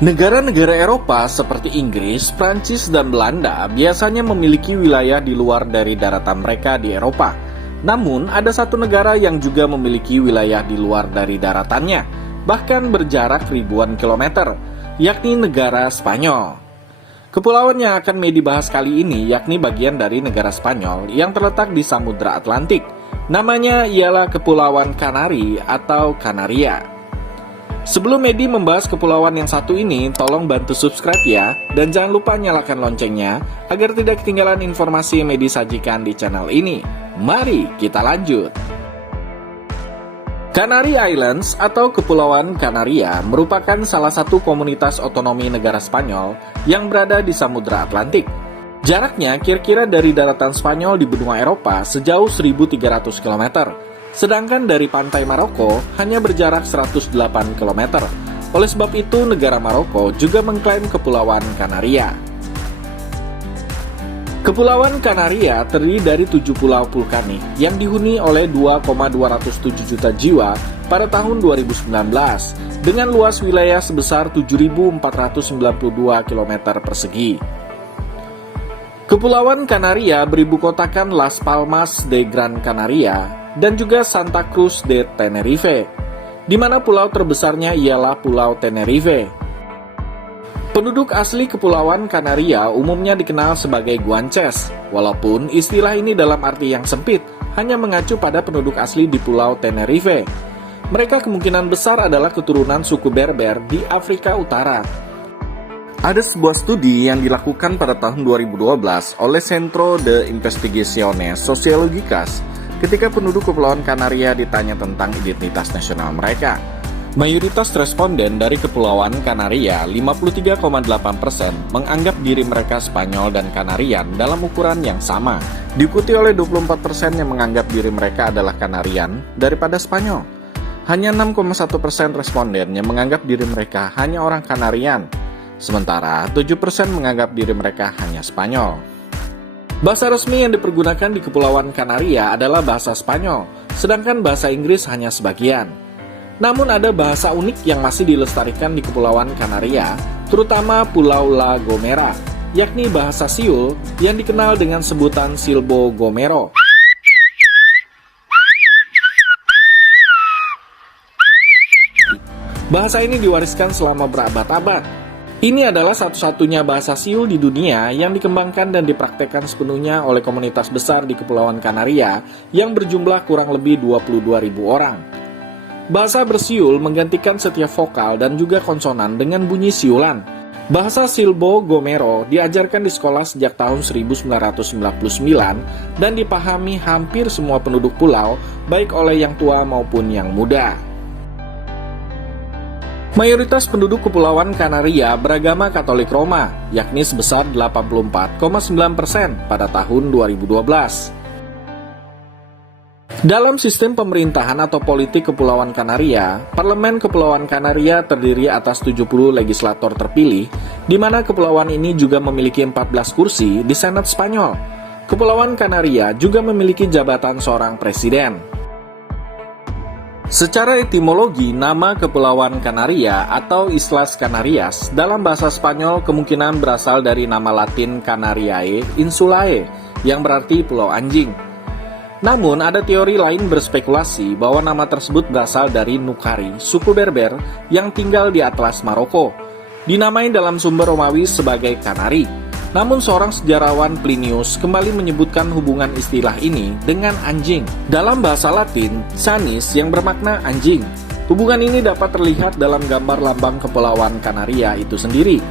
Negara-negara Eropa seperti Inggris, Prancis, dan Belanda biasanya memiliki wilayah di luar dari daratan mereka di Eropa. Namun, ada satu negara yang juga memiliki wilayah di luar dari daratannya, bahkan berjarak ribuan kilometer, yakni negara Spanyol. Kepulauan yang akan Medi bahas kali ini yakni bagian dari negara Spanyol yang terletak di Samudra Atlantik. Namanya ialah Kepulauan Kanari atau Kanaria. Sebelum Medi membahas kepulauan yang satu ini, tolong bantu subscribe ya, dan jangan lupa nyalakan loncengnya agar tidak ketinggalan informasi yang Medi sajikan di channel ini. Mari kita lanjut. Canary Islands atau Kepulauan Kanaria merupakan salah satu komunitas otonomi negara Spanyol yang berada di Samudra Atlantik. Jaraknya kira-kira dari daratan Spanyol di benua Eropa sejauh 1.300 km. Sedangkan dari pantai Maroko hanya berjarak 108 km. Oleh sebab itu, negara Maroko juga mengklaim Kepulauan Kanaria. Kepulauan Kanaria terdiri dari 7 pulau vulkanik yang dihuni oleh 2,207 juta jiwa pada tahun 2019 dengan luas wilayah sebesar 7.492 km persegi. Kepulauan Kanaria beribu kotakan Las Palmas de Gran Canaria dan juga Santa Cruz de Tenerife, di mana pulau terbesarnya ialah Pulau Tenerife. Penduduk asli Kepulauan Kanaria umumnya dikenal sebagai Guanches, walaupun istilah ini dalam arti yang sempit, hanya mengacu pada penduduk asli di Pulau Tenerife. Mereka kemungkinan besar adalah keturunan suku Berber di Afrika Utara. Ada sebuah studi yang dilakukan pada tahun 2012 oleh Centro de Investigaciones Sociológicas ketika penduduk Kepulauan Kanaria ditanya tentang identitas nasional mereka. Mayoritas responden dari Kepulauan Kanaria, 53,8%, menganggap diri mereka Spanyol dan Kanarian dalam ukuran yang sama. Diikuti oleh 24% yang menganggap diri mereka adalah Kanarian daripada Spanyol. Hanya 6,1% responden yang menganggap diri mereka hanya orang Kanarian. Sementara 7% menganggap diri mereka hanya Spanyol. Bahasa resmi yang dipergunakan di Kepulauan Kanaria adalah bahasa Spanyol, sedangkan bahasa Inggris hanya sebagian. Namun ada bahasa unik yang masih dilestarikan di Kepulauan Kanaria, terutama Pulau La Gomera, yakni bahasa Siul yang dikenal dengan sebutan Silbo Gomero. Bahasa ini diwariskan selama berabad-abad. Ini adalah satu-satunya bahasa Siul di dunia yang dikembangkan dan dipraktekkan sepenuhnya oleh komunitas besar di Kepulauan Kanaria yang berjumlah kurang lebih 22.000 orang. Bahasa bersiul menggantikan setiap vokal dan juga konsonan dengan bunyi siulan. Bahasa Silbo Gomero diajarkan di sekolah sejak tahun 1999 dan dipahami hampir semua penduduk pulau, baik oleh yang tua maupun yang muda. Mayoritas penduduk Kepulauan Kanaria beragama Katolik Roma, yakni sebesar 84,9% pada tahun 2012. Dalam sistem pemerintahan atau politik Kepulauan Kanaria, Parlemen Kepulauan Kanaria terdiri atas 70 legislator terpilih, di mana kepulauan ini juga memiliki 14 kursi di Senat Spanyol. Kepulauan Kanaria juga memiliki jabatan seorang presiden. Secara etimologi, nama Kepulauan Kanaria atau Islas Canarias dalam bahasa Spanyol kemungkinan berasal dari nama Latin Canariae Insulae, yang berarti Pulau Anjing. Namun, ada teori lain berspekulasi bahwa nama tersebut berasal dari Nukari, suku Berber yang tinggal di Atlas Maroko. Dinamai dalam sumber Romawi sebagai Kanari. Namun seorang sejarawan Plinius kembali menyebutkan hubungan istilah ini dengan anjing. Dalam bahasa Latin, sanis yang bermakna anjing. Hubungan ini dapat terlihat dalam gambar lambang Kepulauan Kanaria itu sendiri.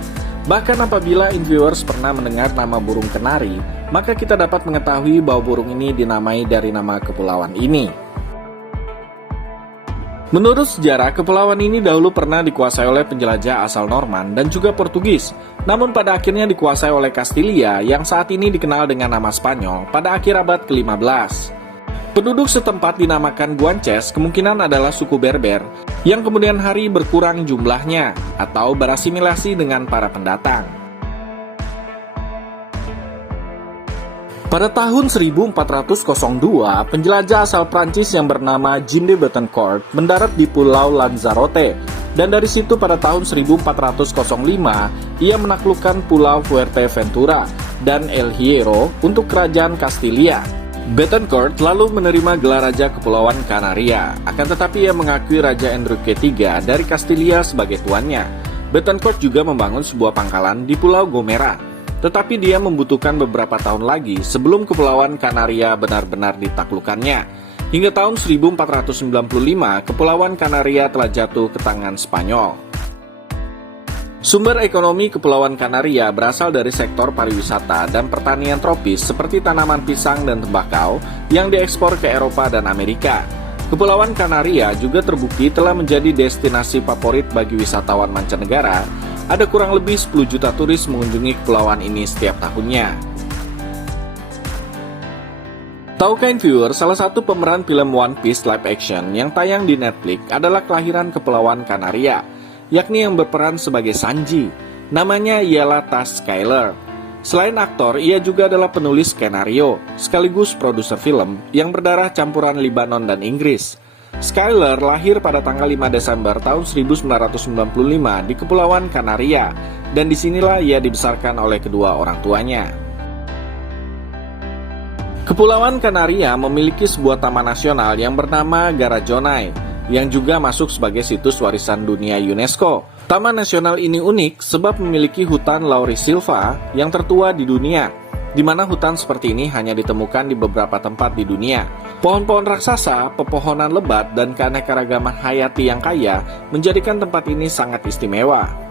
Bahkan apabila viewers pernah mendengar nama burung kenari, maka kita dapat mengetahui bahwa burung ini dinamai dari nama kepulauan ini. Menurut sejarah, kepulauan ini dahulu pernah dikuasai oleh penjelajah asal Norman dan juga Portugis, namun pada akhirnya dikuasai oleh Kastilia yang saat ini dikenal dengan nama Spanyol pada akhir abad ke-15. Penduduk setempat dinamakan Guanches kemungkinan adalah suku Berber, yang kemudian hari berkurang jumlahnya atau berasimilasi dengan para pendatang. Pada tahun 1402, penjelajah asal Prancis yang bernama Jean de Bettencourt mendarat di Pulau Lanzarote Dan dari situ pada tahun 1405, ia menaklukkan Pulau Fuerteventura dan El Hierro untuk kerajaan Kastilia. Bettencourt lalu menerima gelar Raja Kepulauan Kanaria, akan tetapi ia mengakui Raja Enrique III dari Kastilia sebagai tuannya. Bettencourt juga membangun sebuah pangkalan di Pulau Gomera, tetapi dia membutuhkan beberapa tahun lagi sebelum Kepulauan Kanaria benar-benar ditaklukkannya. Hingga tahun 1495, Kepulauan Kanaria telah jatuh ke tangan Spanyol. Sumber ekonomi Kepulauan Kanaria berasal dari sektor pariwisata dan pertanian tropis seperti tanaman pisang dan tembakau yang diekspor ke Eropa dan Amerika. Kepulauan Kanaria juga terbukti telah menjadi destinasi favorit bagi wisatawan mancanegara. Ada kurang lebih 10 juta turis mengunjungi kepulauan ini setiap tahunnya. Tahukah viewer, salah satu pemeran film One Piece live action yang tayang di Netflix adalah kelahiran Kepulauan Kanaria, yakni yang berperan sebagai Sanji. Namanya ialah Tas Skyler. Selain aktor, ia juga adalah penulis skenario, sekaligus produser film yang berdarah campuran Libanon dan Inggris. Skyler lahir pada tanggal 5 Desember tahun 1995 di Kepulauan Kanaria, dan disinilah ia dibesarkan oleh kedua orang tuanya. Kepulauan Kanaria memiliki sebuah taman nasional yang bernama Garajonay, yang juga masuk sebagai situs warisan dunia UNESCO. Taman nasional ini unik sebab memiliki hutan Laurisilva yang tertua di dunia, di mana hutan seperti ini hanya ditemukan di beberapa tempat di dunia. Pohon-pohon raksasa, pepohonan lebat, dan keanekaragaman hayati yang kaya menjadikan tempat ini sangat istimewa.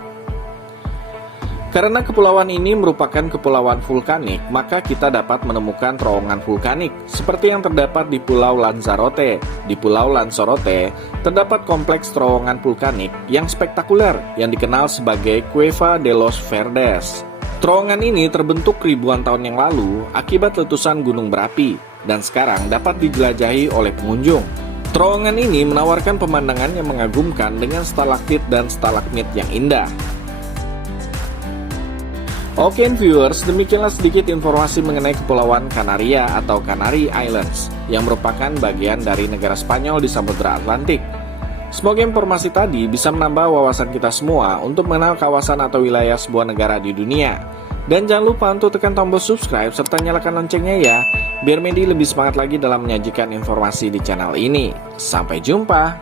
Karena kepulauan ini merupakan kepulauan vulkanik, maka kita dapat menemukan terowongan vulkanik, seperti yang terdapat di Pulau Lanzarote. Di Pulau Lanzarote, terdapat kompleks terowongan vulkanik yang spektakuler, yang dikenal sebagai Cueva de los Verdes. Terowongan ini terbentuk ribuan tahun yang lalu akibat letusan gunung berapi, dan sekarang dapat dijelajahi oleh pengunjung. Terowongan ini menawarkan pemandangan yang mengagumkan dengan stalaktit dan stalagmit yang indah. Oke viewers, demikianlah sedikit informasi mengenai Kepulauan Kanaria atau Canary Islands yang merupakan bagian dari negara Spanyol di Samudra Atlantik. Semoga informasi tadi bisa menambah wawasan kita semua untuk mengenal kawasan atau wilayah sebuah negara di dunia. Dan jangan lupa untuk tekan tombol subscribe serta nyalakan loncengnya ya, biar Medi lebih semangat lagi dalam menyajikan informasi di channel ini. Sampai jumpa!